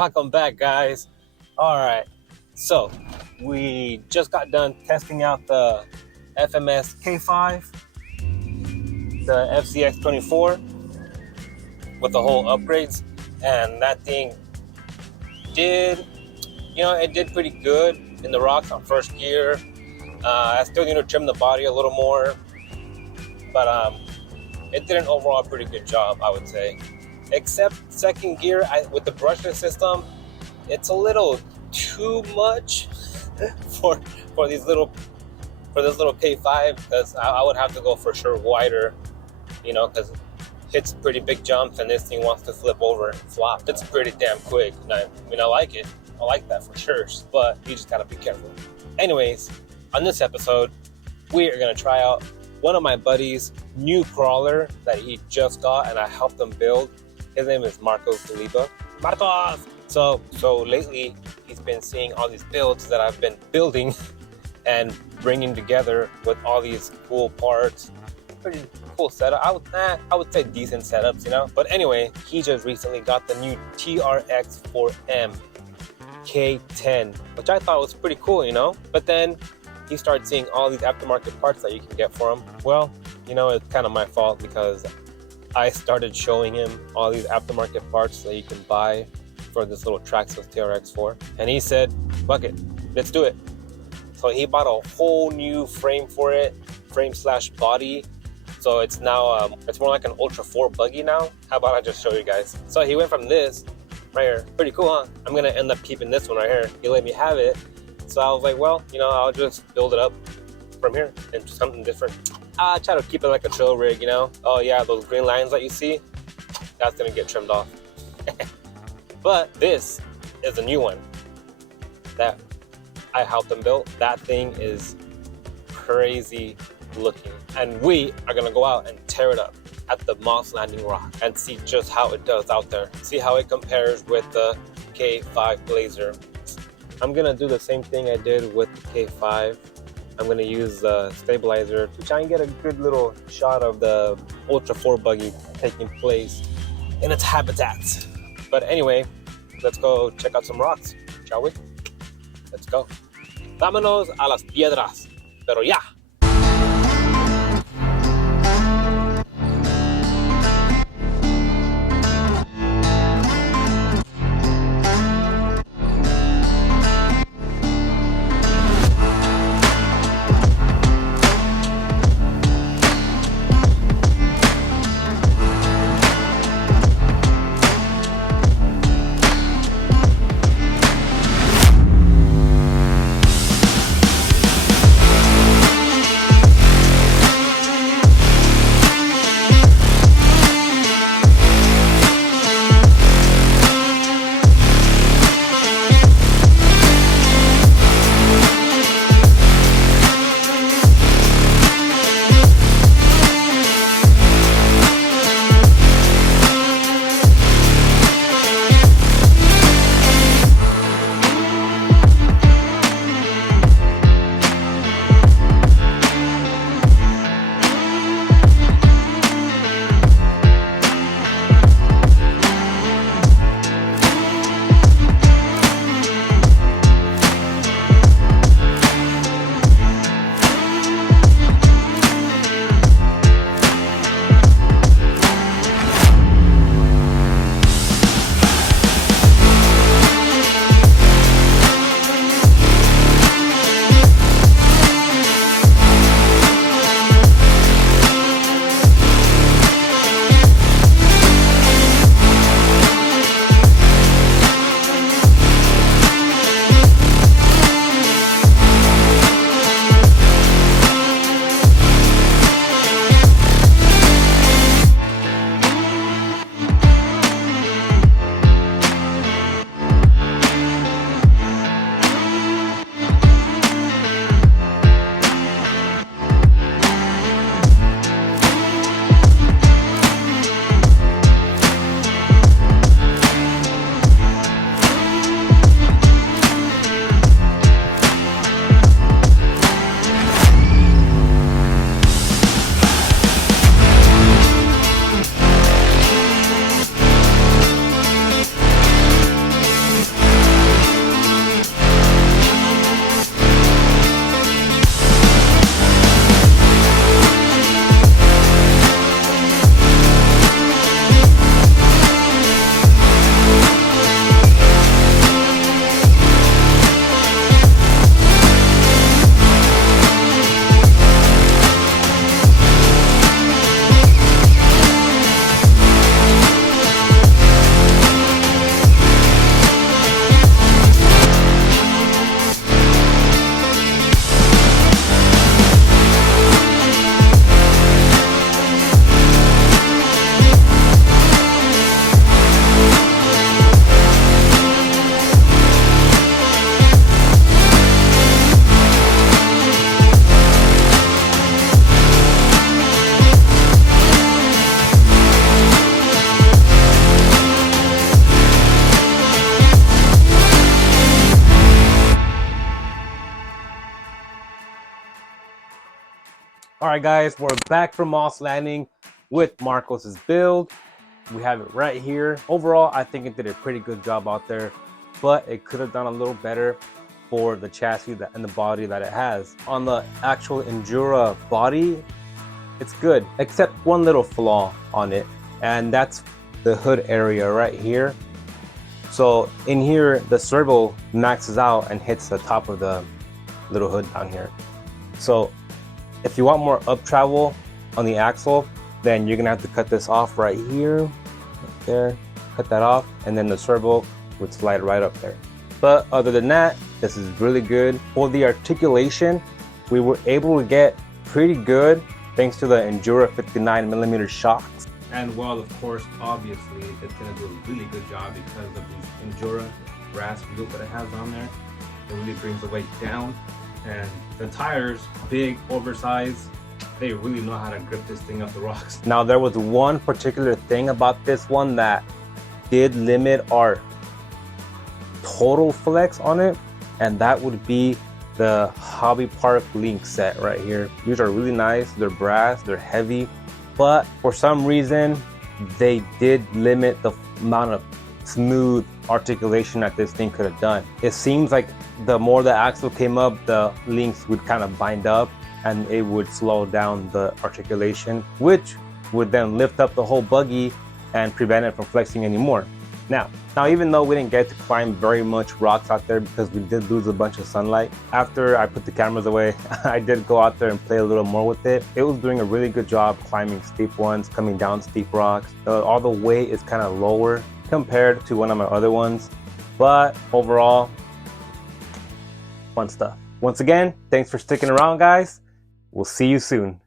Welcome back, guys. All right, so we just got done testing out the FMS K5, the FCX24 with the whole upgrades, and that thing did, it did pretty good in the rocks on first gear. I still need to trim the body a little more, but it did an overall pretty good job, I would say. Except second gear, with the brushless system, it's a little too much for this little K5, because I would have to go for sure wider, because it hits pretty big jumps and this thing wants to flip over and flop. It's pretty damn quick. I like it. I like that for sure, but you just gotta be careful. Anyways, on this episode, we are gonna try out one of my buddy's new crawler that he just got and I helped him build. His name is Marcos Saliba. Marcos! So lately, he's been seeing all these builds that I've been building and bringing together with all these cool parts. Pretty cool setup. I would say decent setups, But anyway, he just recently got the new TRX4M K10, which I thought was pretty cool, But then he started seeing all these aftermarket parts that you can get for him. Well, it's kind of my fault because I started showing him all these aftermarket parts that you can buy for this little Traxxas TRX4. And he said, fuck it, let's do it. So he bought a whole new frame for it, frame/body. So it's now, it's more like an Ultra4 Buggy now. How about I just show you guys? So he went from this right here. Pretty cool, huh? I'm gonna end up keeping this one right here. He let me have it. So I was like, well, I'll just build it up from here into something different. I try to keep it like a trail rig, Oh yeah, those green lines that you see, that's gonna get trimmed off. But this is a new one that I helped him build. That thing is crazy looking. And we are gonna go out and tear it up at the Moss Landing Rock and see just how it does out there. See how it compares with the K5 Blazer. I'm gonna do the same thing I did with the K5. I'm gonna use the stabilizer to try and get a good little shot of the Ultra4 Buggy taking place in its habitat. But anyway, let's go check out some rocks, shall we? Let's go. Vámonos a las piedras, pero ya. right, guys, we're back from Moss Landing with Marcos's build. We have it right here. Overall, I think it did a pretty good job out there, but it could have done a little better for the chassis and the body that it has. On the actual Endura body, it's good, except one little flaw on it, and that's the hood area right here. So in here, the servo maxes out and hits the top of the little hood down here. So if you want more up travel on the axle, then you're gonna have to cut this off right here, right there, cut that off, and then the servo would slide right up there. But other than that, this is really good. For the articulation, we were able to get pretty good thanks to the Endura 59mm shocks. And well, of course, obviously, it's gonna do a really good job because of these Endura brass wheels that it has on there. It really brings the weight down. And the tires, big, oversized, they really know how to grip this thing up the rocks. Now, there was one particular thing about this one that did limit our total flex on it, and that would be the Hobby Park link set right here. These are really nice, they're brass, they're heavy, but for some reason, they did limit the amount of smooth articulation that this thing could have done. It seems like the more the axle came up, the links would kind of bind up and it would slow down the articulation, which would then lift up the whole buggy and prevent it from flexing anymore. Now, even though we didn't get to climb very much rocks out there because we did lose a bunch of sunlight, after I put the cameras away, I did go out there and play a little more with it. It was doing a really good job climbing steep ones, coming down steep rocks. All the weight is kind of lower compared to one of my other ones, but overall, fun stuff. Once again, thanks for sticking around, guys. We'll see you soon.